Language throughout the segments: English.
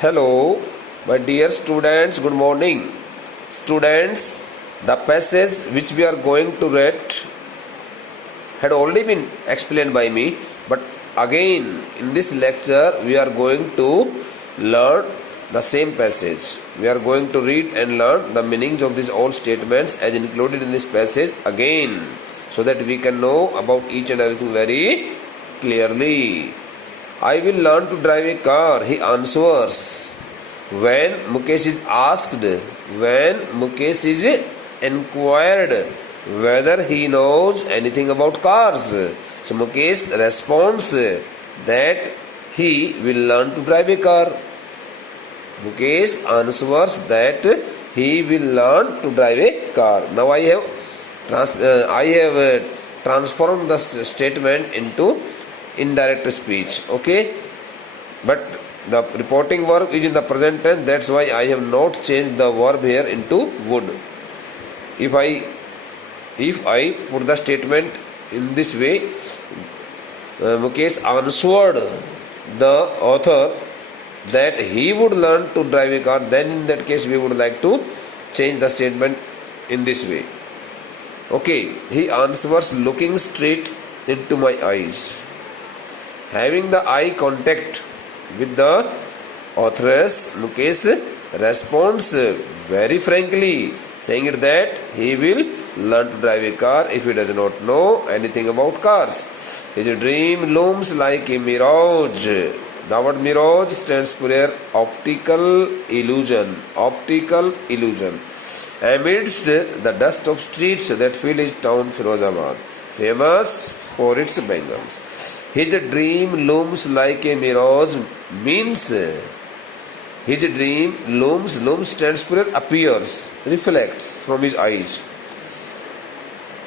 Hello, my dear students, good morning. Students, the passage which we are going to read had already been explained by me, but again in this lecture we are going to learn the same passage. We are going to read and learn the meanings of these all statements as included in this passage again, so that we can know about each and everything very clearly. I will learn to drive a car, he answers. When Mukesh is asked, when Mukesh is inquired whether he knows anything about cars, so Mukesh responds that he will learn to drive a car. Mukesh answers that he will learn to drive a car. Now I have transformed the statement into indirect speech. Okay, but the reporting verb is in the present tense. That's why I have not changed the verb here into would. If I put the statement in this way, Mukesh answered the author that he would learn to drive a car, then in that case we would like to change the statement in this way. Okay, he answers looking straight into my eyes. Having the eye contact with the authoress, Mukesh responds very frankly, saying it that he will learn to drive a car if he does not know anything about cars. His dream looms like a mirage. The word mirage stands for optical illusion. Optical illusion. Amidst the dust of streets that fill his town Firozabad, famous for its bangles. His dream looms like a mirage means his dream looms stands for appears, reflects from his eyes.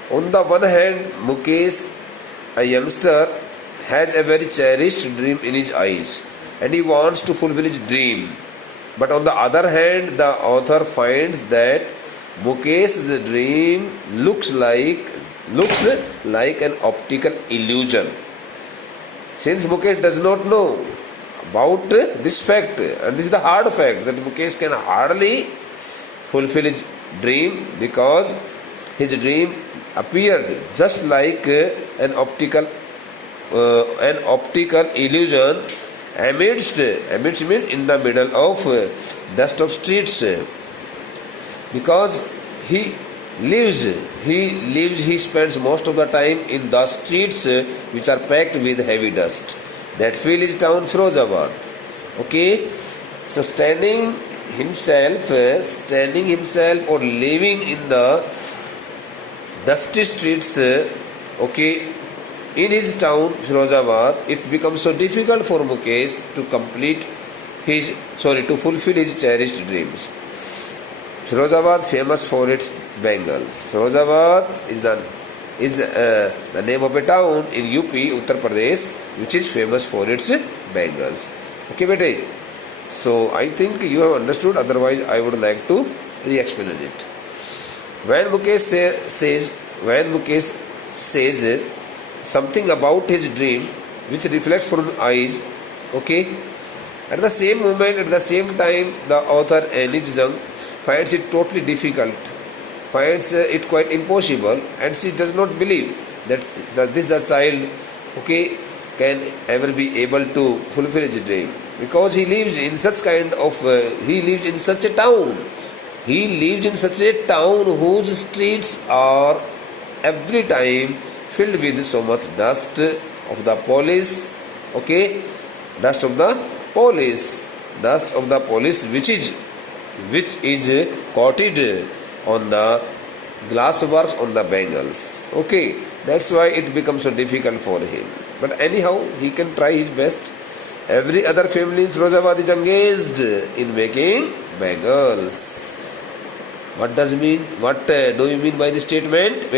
On the one hand, Mukesh, a youngster, has a very cherished dream in his eyes and he wants to fulfill his dream. But on the other hand, the author finds that Mukesh's dream looks like an optical illusion. Since Mukesh does not know about this fact, and this is the hard fact that Mukesh can hardly fulfill his dream because his dream appears just like an optical illusion amidst means in the middle of dust of streets, because he spends most of the time in the streets which are packed with heavy dust that fill his town Firozabad. Okay, so standing himself or living in the dusty streets, okay, in his town Firozabad, it becomes so difficult for Mukesh to fulfill his cherished dreams. Firozabad famous for its bangles. Firozabad is the name of a town in UP, Uttar Pradesh, which is famous for its bangles. Okay, bete. So I think you have understood. Otherwise, I would like to re-explain it. When Mukesh says something about his dream, which reflects from his eyes, okay. At the same moment, at the same time, the author Anij Jung finds it totally difficult, finds it quite impossible, and she does not believe that the child, okay, can ever be able to fulfill his dream, because he lives in such a town. He lives in such a town whose streets are every time filled with so much dust of the police, okay, dust of the police, which is coated on the glass works on the bangles. Okay, that's why it becomes so difficult for him. But anyhow, he can try his best. Every other family in Firozabad is engaged in making bangles. What do you mean by this statement?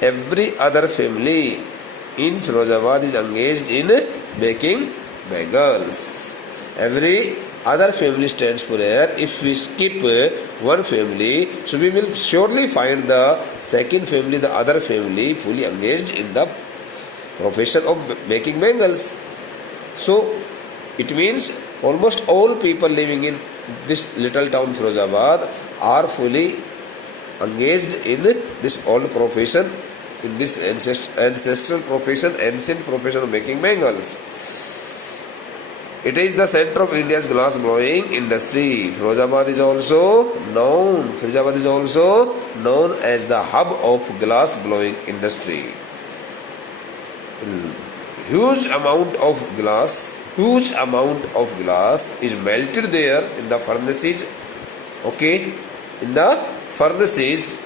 Every other family in Firozabad is engaged in making bangles. Every other family stands for here. If we skip one family, so we will surely find the second family, the other family, fully engaged in the profession of making bangles. So it means almost all people living in this little town Firozabad are fully engaged in this old profession, in this ancestral profession, ancient profession of making bangles. It is the center of India's glass blowing industry. Firozabad is also known as the hub of glass blowing industry. Huge amount of glass is melted there in the furnaces. Okay, in the furnaces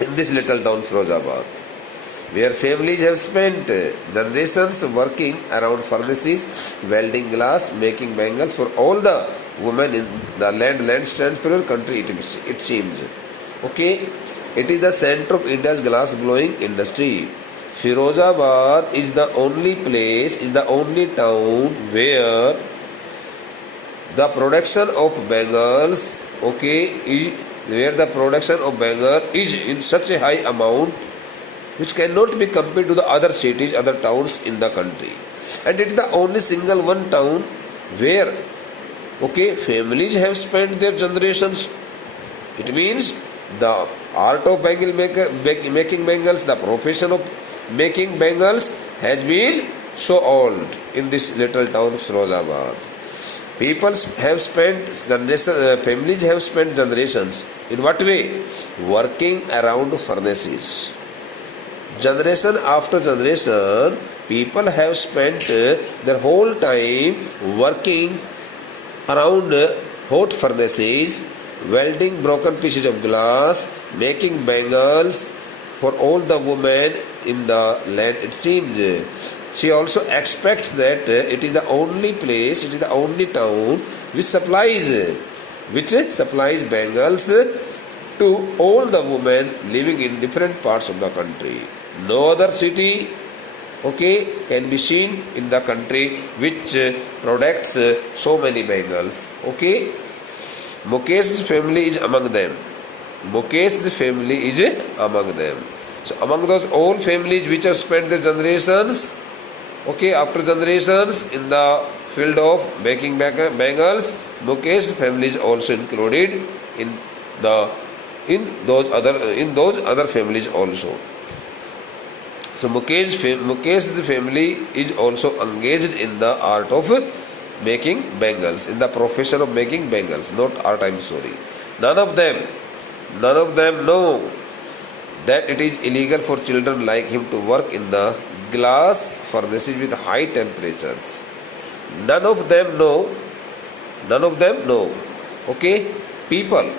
in this little town Firozabad, where families have spent generations working around furnaces, welding glass, making bangles for all the women in the land transparent country, it seems. Okay, it is the center of India's glass blowing industry. Firozabad is the only town where the production of bangles, is in such a high amount which cannot be compared to the other cities, other towns in the country. And it is the only single one town where families have spent their generations. It means the art of making bangles, the profession of making bangles has been so old in this little town Firozabad. Families have spent generations. In what way? Working around furnaces. Generation after generation, people have spent their whole time working around hot furnaces, welding broken pieces of glass, making bangles for all the women in the land, it seems. She also expects that it is the only town which supplies bangles to all the women living in different parts of the country. No other city can be seen in the country which products so many bangles. Mukesh's family is among them. So among those old families which have spent their generations, after generations in the field of making bangles, Mukesh's family is also included in those other families also. So Mukesh's family is also engaged in the art of making bangles, in the profession of making bangles, not art, I'm sorry. None of them know that it is illegal for children like him to work in the glass furnaces with high temperatures. None of them know. People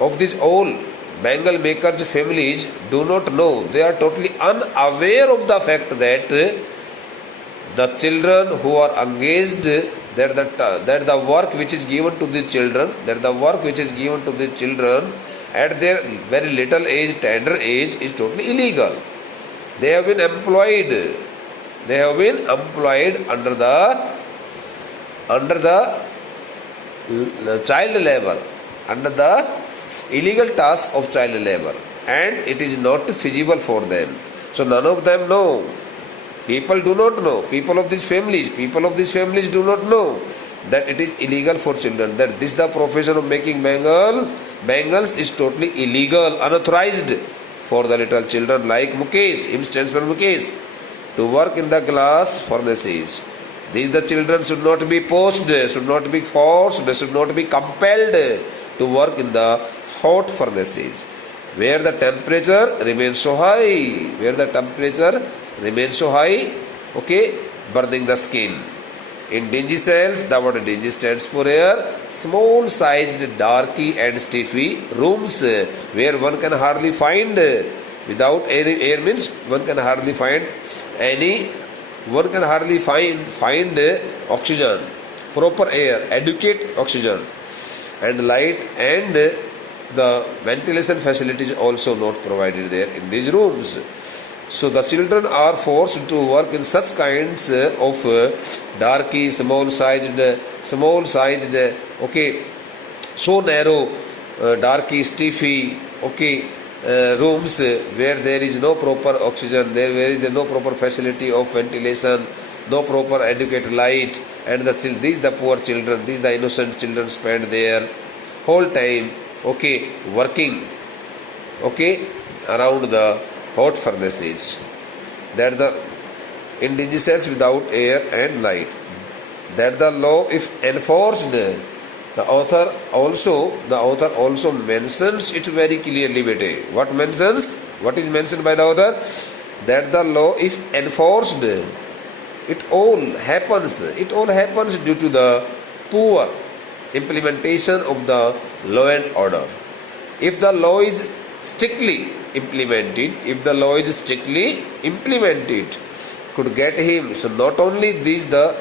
of these old bangle makers' families do not know. They are totally unaware of the fact that the children who are engaged, that the work which is given to the children, at their very little age, tender age, is totally illegal. They have been employed under the child labor, under the illegal task of child labor, and it is not feasible for them. So none of them know. People do not know. People of these families do not know that it is illegal for children, that this the profession of making bangles is totally illegal, unauthorized for the little children like Mukesh, him stands for Mukesh, to work in the glass furnaces. These the children should not be forced, should not be compelled to work in the hot furnaces, where the temperature remains so high, burning the skin. In dingy cells, the word dingy stands for air, small sized, darky and stiffy rooms where one can hardly find, without air means one can hardly find oxygen, proper air, adequate oxygen and light, and the ventilation facilities also not provided there in these rooms. So the children are forced to work in such kinds of darky, small sized, so narrow, darky, stiffy, rooms where there is no proper oxygen, where there is no proper facility of ventilation, no proper adequate light, and these the poor children, these the innocent children spend their whole time, okay, working, okay, around the hot furnaces. That the indigence without air and light. That the law, if enforced, the author also mentions it very clearly. Bete. What mentions? What is mentioned by the author? That the law, if enforced, it all happens due to the poor implementation of the law and order. If the law is strictly implemented, could get him. So not only this the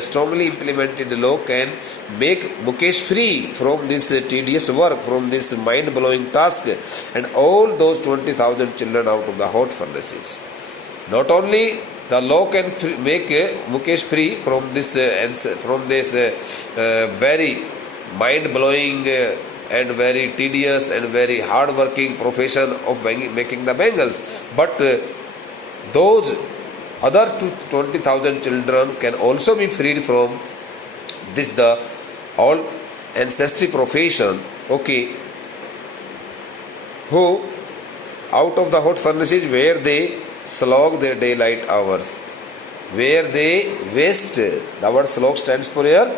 strongly implemented law can make Mukesh free from this tedious work, from this mind-blowing task, and all those 20,000 children out of the hot furnaces. Not only the law can make Mukesh free from this very mind-blowing and very tedious and very hard-working profession of making the bangles, but those other 20,000 children can also be freed from this the all ancestry profession, okay, who out of the hot furnaces where they slog their daylight hours, where they waste, the word slog stands for here,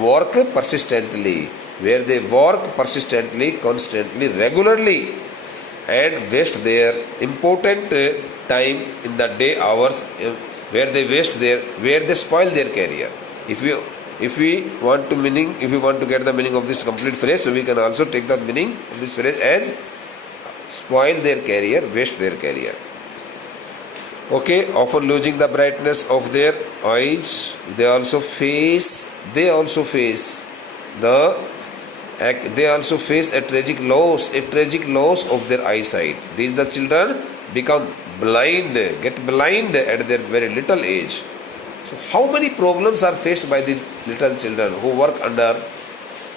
work persistently, where they work persistently, constantly, regularly, and waste their important time in the day hours, where they spoil their career. If we want to get the meaning of this complete phrase, so we can also take the meaning of this phrase as spoil their career, waste their career. Okay, often losing the brightness of their eyes, they also face a tragic loss of their eyesight. These the children get blind at their very little age. So how many problems are faced by these little children who work under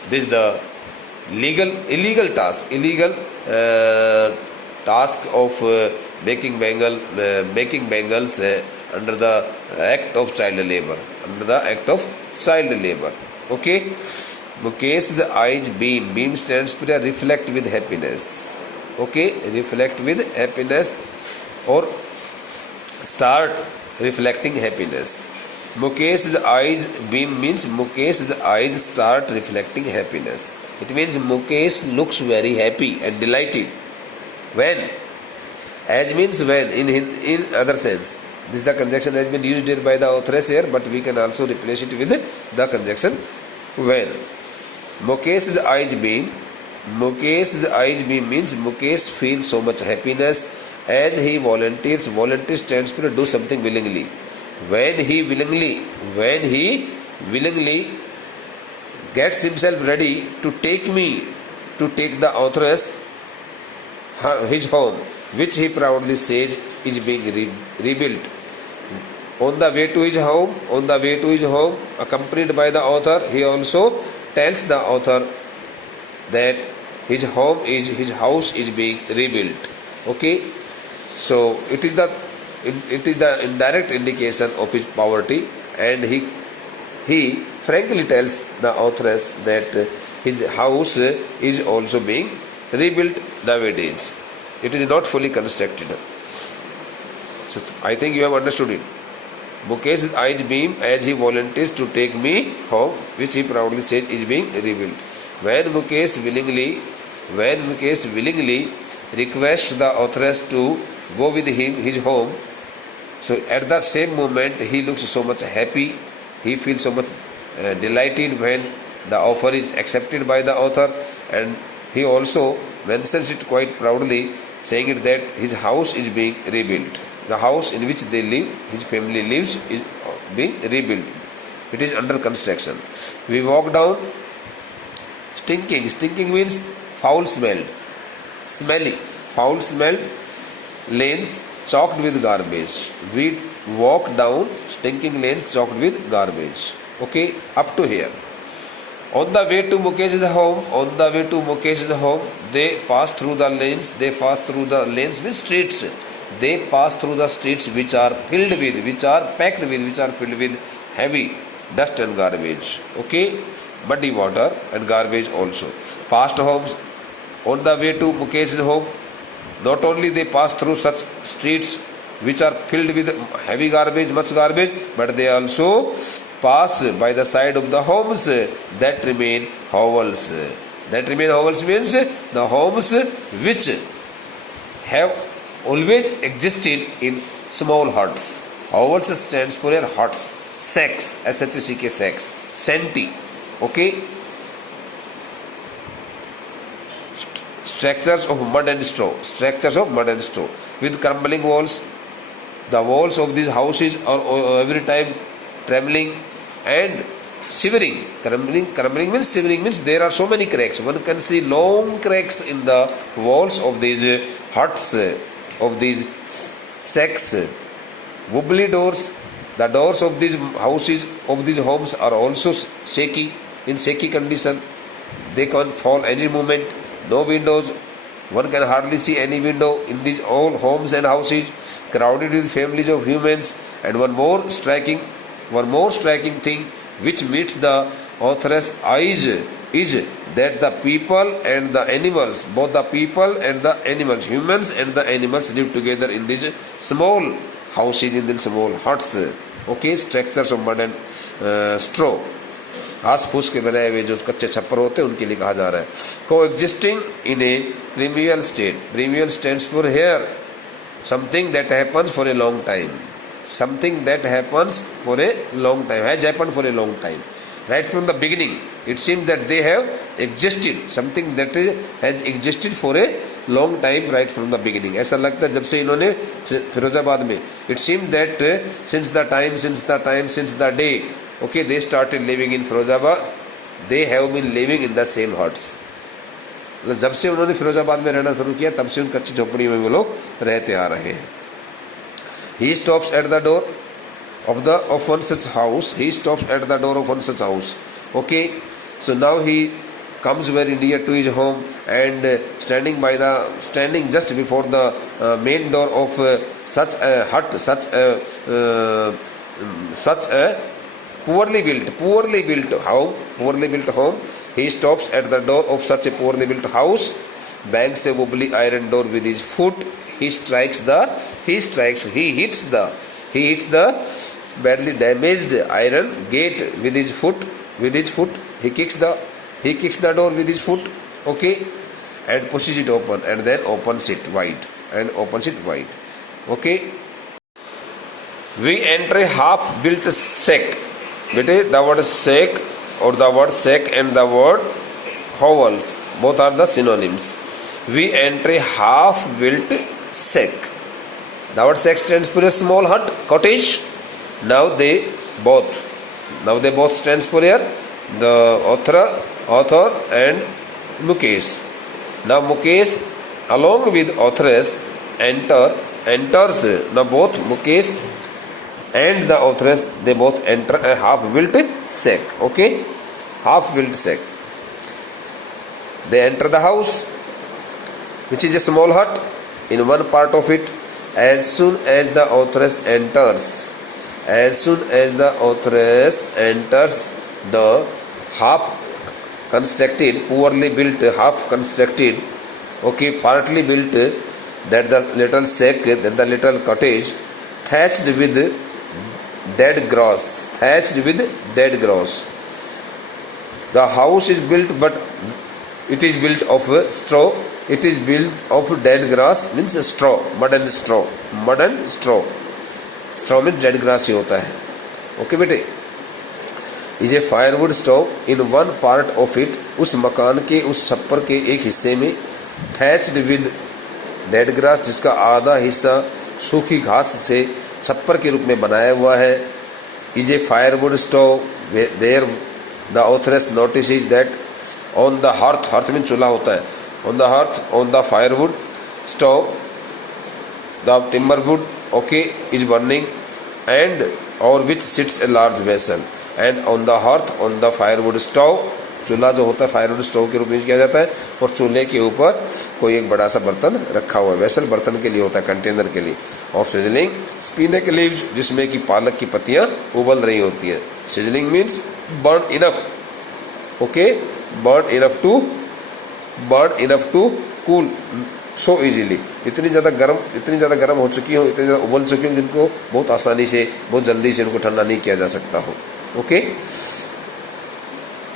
this the illegal task of making bangles under the act of child labor. Okay. Mukesh's eyes beam stands for reflect with happiness. Okay, reflect with happiness or start reflecting happiness. Mukesh's eyes beam means Mukesh's eyes start reflecting happiness. It means Mukesh looks very happy and delighted. When? As means when in other sense. This the conjunction has been used here by the authoress here, but we can also replace it with the conjunction when. Mukesh's eyes beam means Mukesh feels so much happiness as he volunteers. Volunteer stands for do something willingly. When he willingly gets himself ready to take the authoress his home, which he proudly says is being rebuilt. On the way to his home, accompanied by the author, he also tells the author that his house is being rebuilt. Okay, so it is the indirect indication of his poverty, and he frankly tells the authoress that his house is also being rebuilt nowadays. It is not fully constructed. So I think you have understood it. Mukesh's eyes beam as he volunteers to take me home, which he proudly said is being rebuilt. When Mukesh willingly requests the authoress to go with him his home, so at the same moment he looks so much happy, he feels so much delighted when the offer is accepted by the author, and he also mentions it quite proudly, saying it that his house is being rebuilt. The house in which they live, his family lives, is being rebuilt. It is under construction. We walk down stinking. Stinking means foul-smelled, smelly, foul-smelled lanes choked with garbage. We walk down stinking lanes choked with garbage. Okay, up to here. On the way to Mukesh's home, they pass through the lanes. Means streets. they pass through the streets which are filled with, which are packed with, which are filled with heavy dust and garbage. Okay, muddy water and garbage also. Past homes. On the way to Mukesh's home, not only they pass through such streets which are filled with heavy garbage, much garbage, but they also pass by the side of the homes that remain hovels. That remain hovels means the homes which have always existed in small huts. Hovels stands for huts. Sacks, S-H-C-K, sacks. Shanty, okay. Structures of mud and straw. Structures of mud and straw with crumbling walls. The walls of these houses are every time trembling and shivering. Crumbling means shivering means there are so many cracks. One can see long cracks in the walls of these huts, of these sacks. Wobbly doors. The doors of these houses, of these homes are also shaky, in shaky condition. They can fall any moment. No windows. One can hardly see any window in these all homes and houses, crowded with families of humans. And one more striking thing which meets the author's eyes is that the people and the animals, both the people and the animals, humans and the animals, live together in these small houses, in these small huts. Okay, structures of mud and straw. घास फूस के बनाए हुए जो कच्चे छप्पर होते हैं उनके लिए कहा जा रहा है. को existing in a primeval state. Primeval stands for here something that happens for a long time. Something that happens for a long time. Has happened for a long time. Right from the beginning it seems that they have existed. Something that has existed for a long time right from the beginning. ऐसा लगता है जब से इन्होंने फिरोजाबाद में. It seems that since the day okay, they started living in Firozabad, they have been living in the same huts. मतलब जब से उन्होंने फिरोजाबाद में रहना शुरू किया तब से उन कच्ची झोपड़ी में वो लोग रहते आ रहे हैं. He stops at the door of one such house. He stops at the door of one such house. Okay, so now he comes very near to his home and standing just before the main door of such a hut, such a poorly built home. He stops at the door of such a poorly built house, bangs a wobbly iron door with his foot. He hits the badly damaged iron gate with his foot. He kicks the door with his foot. Okay, and pushes it open and then opens it wide. Okay, we enter a half-built sack. बेटे the word sack or the word sack and the word hovels both are the synonyms. We enter a half-built sack. The word sack stands for a small hut, cottage. Now they both stands for here the author and Mukesh. Now Mukesh along with authoress enters. Now both Mukesh and the authoress, they both enter a half-built sack. Okay, half-built sack. They enter the house, which is a small hut. In one part of it, as soon as the authoress enters, the half-constructed, poorly built, half-constructed, okay, partly built, that the little sack, that the little cottage, thatched with dead grass. The house is built, but it is built of straw. It is built of dead grass, means straw, mud and straw. Straw means dead grass ही होता है. Okay बेटे. Is a firewood stove in one part of it. उस मकान के उस छप्पर के एक हिस्से में thatched with dead grass, जिसका आधा हिस्सा सूखी घास से छप्पर के रूप में बनाया हुआ है. Is a firewood stove. There the authoress notices that on the hearth में चूल्हा होता है. On the firewood stove the timberwood okay is burning and और which sits a large vessel. And on the hearth on the firewood stove चूल्हा जो होता है firewood stove के रूप में यूज किया जाता है, और चूल्हे के ऊपर कोई एक बड़ा सा बर्तन रखा हुआ है, वेसल बर्तन के लिए होता है, कंटेनर के लिए। ऑफ सिजलिंग स्पिनक लीव्स, जिसमें कि पालक की पत्तियां उबल रही होती है। Sizzling means burn enough, okay, burn enough to cool so easily, इतनी ज़्यादा गर्म हो चुकी हो, इतनी ज़्यादा उबल चुकी हो, जिनको बहुत आसानी से, बहुत जल्दी से उनको ठंडा नहीं किया जा सकता हो। Okay,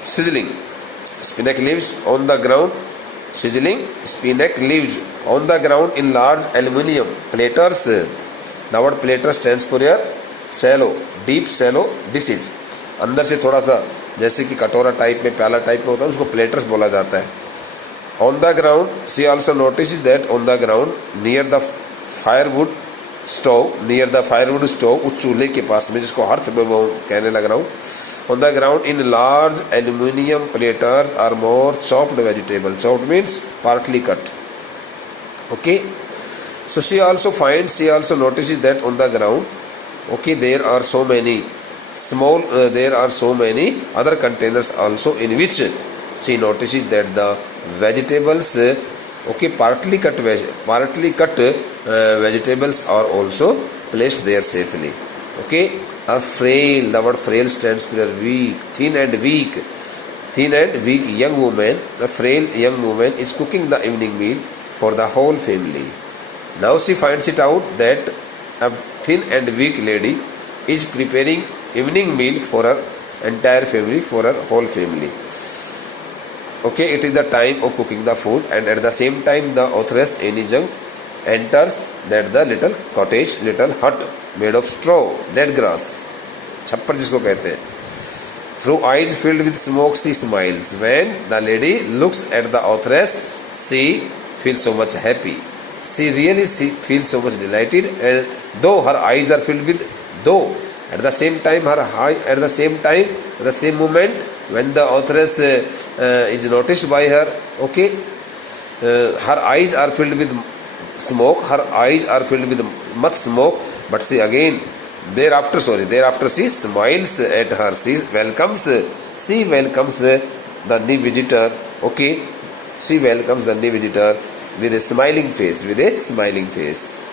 sizzling spinach leaves on the ground, sizzling spinach leaves on the ground in large aluminium platters. The word platter stands for your shallow, deep shallow dishes. अंदर से थोड़ा सा जैसे कि कटोरा टाइप में, प्याला टाइप में होता है, उसको प्लेटर्स बोला जाता है। On the ground, she also notices that on the ground near the firewood stove, उस चूल्हे के पास में, जिसको हर्थ कहने लग रहा हूँ, on the ground in large aluminium platters are more chopped vegetable. Chopped means partly cut. Okay, so she also notices that on the ground, okay, there are so many other containers also, in which she notices that the vegetables, okay, partly cut vegetables are also placed there safely. Okay, a frail, the word frail stands for weak, thin and weak young woman. A frail young woman is cooking the evening meal for the whole family. Now she finds it out that a thin and weak lady is preparing evening meal for her entire family, for her whole family. Okay, it is the time of cooking the food, and at the same time the authoress Annie Jung enters that the little hut made of straw, dead grass, छप्पर जिसको कहते हैं. Through eyes filled with smoke she smiles. When the lady looks at the authoress, she feels so much happy. She feels so much delighted, and though her eyes are filled with, at the same moment when the authoress is noticed by her, okay, her eyes are filled with smoke, much smoke, but thereafter she smiles at her. She welcomes the new visitor. Okay, she welcomes the new visitor with a smiling face.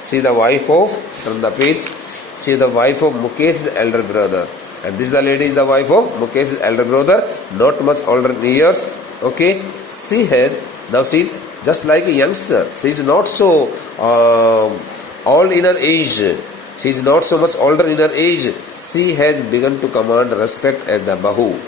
See the wife of, turn the page, see the wife of Mukesh's elder brother, and this the lady is the wife of Mukesh's elder brother, not much older in years. Okay, she is just like a youngster. She is not so old in her age. She is not so much older in her age. She has begun to command respect as the Bahu.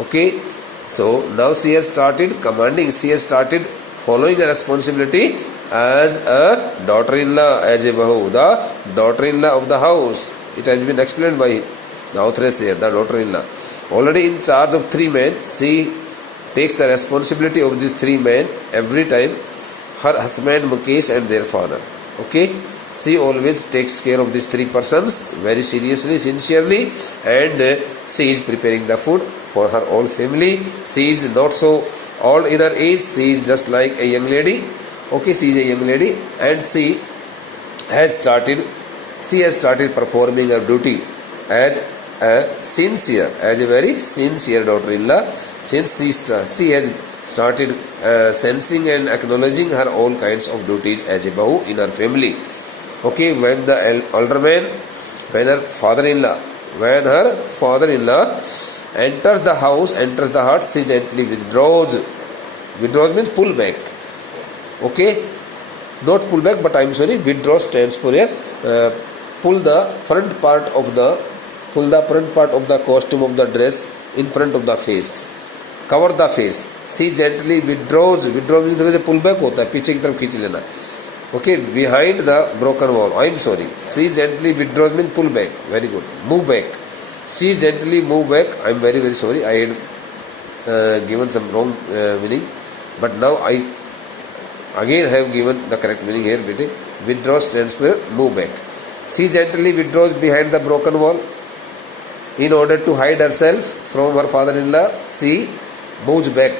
Okay, so now she has started commanding. She has started following a responsibility as a daughter-in-law, as a Bahu, the daughter-in-law of the house. It has been explained by the authoress here, the daughter-in-law. Already in charge of 3 men, she takes the responsibility of these 3 men every time, her husband Mukesh and their father. Okay, she always takes care of these 3 persons very seriously, sincerely, and she is preparing the food for her whole family. She is not so old in her age. She is just like a young lady. Okay, she is a young lady, and she has started performing her duty as a very sincere daughter-in-law, since she has started sensing and acknowledging her all kinds of duties as a Bahu in her family. Okay, when the older man, when her father-in-law enters the hut, she gently withdraws. Withdraws means pull back. Okay, not pull back, but withdraw stands for pull the front part of the costume of the dress in front of the face, cover the face. She gently withdraws. Withdraw means pull back होता है, पीछे की तरफ खींच लेना. Okay, behind the broken wall. She gently withdraws means pull back. Very good. Move back. She gently move back. I'm very, very sorry. I had given some wrong meaning, but now I again have given the correct meaning here. Withdraw stands for move back. She gently withdraws behind the broken wall. In order to hide herself from her father-in-law, she moves back.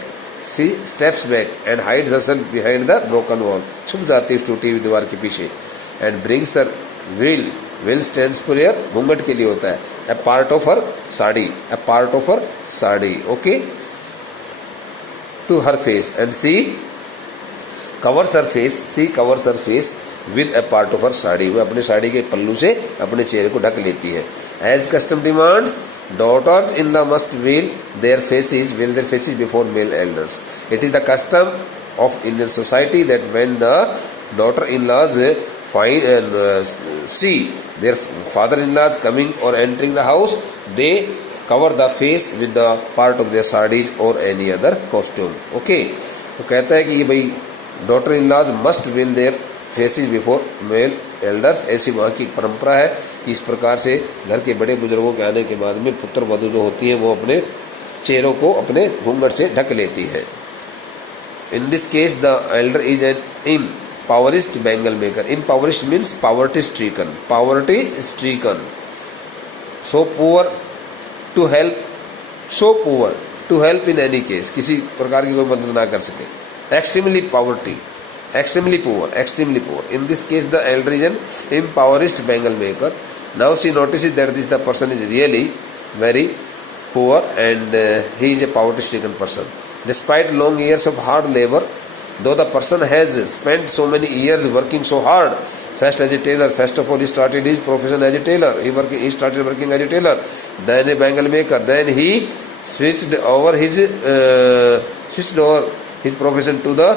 She steps back and hides herself behind the broken wall. छुप जाती है उस टूटी हुई दीवार के पीछे. And brings her veil. Veil stands for here, घूंघट के लिए होता है. A part of her sari. Okay. to her face and she covers her face with a part of her sari. वह अपने साड़ी के पल्लू से अपने चेहरे को ढक लेती है. As custom demands, daughters-in-law must veil their faces before male elders. It is the custom of Indian society that when the daughter-in-laws find and see their father-in-laws coming or entering the house, they cover the face with the part of their sarees or any other costume. Okay, तो कहता है कि ये भाई daughter in laws must veil their faces before male elders. ऐसी वहाँ की परंपरा है कि इस प्रकार से घर के बड़े बुजुर्गों के आने के बाद में पुत्र वधू जो होती है वो अपने चेहरों को अपने घूंघट से ढक लेती है. In this case the Elder is an impoverished bangle maker. Impoverished means poverty stricken. So poor to help in any case. किसी प्रकार की कोई मदद ना कर सके. Extremely poor. In this case the elder is an impoverished bangle maker. Now she notices that the person is really very poor and he is a poverty stricken person. Despite long years of hard labor, though the person has spent so many years working so hard, first as a tailor, first of all he started his profession as a tailor, he started working as a tailor, then a bangle maker, then he switched over his profession to the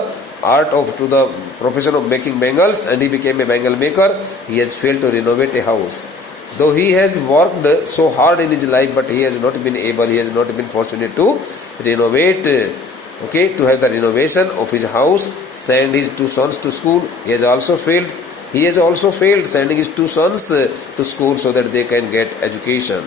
profession of making bangles, and he became a bangle maker. He has failed to renovate a house. Though he has worked so hard in his life, but he has not been fortunate to renovate, to have the renovation of his house, send his two sons to school. He has also failed sending his two sons to school so that they can get education.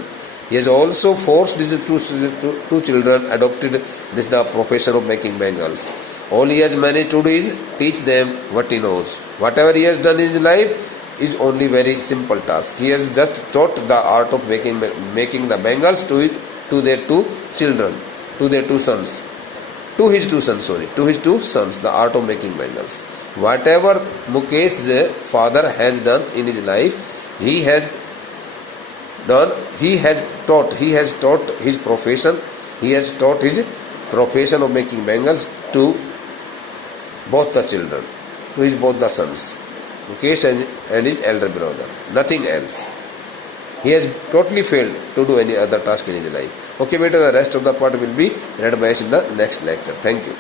He has also forced his two children adopted the profession of making bangles. All he has managed to do is teach them what he knows. Whatever he has done in his life is only very simple task. He has just taught the art of making the bangles to his two sons, the art of making bangles. Whatever Mukesh's father has done in his life, he has taught his profession of making bangles to both the children, to both the sons, Mukesh and his elder brother. Nothing else. He has totally failed to do any other task in his life. Okay, beta, the rest of the part will be read by us in the next lecture. Thank you.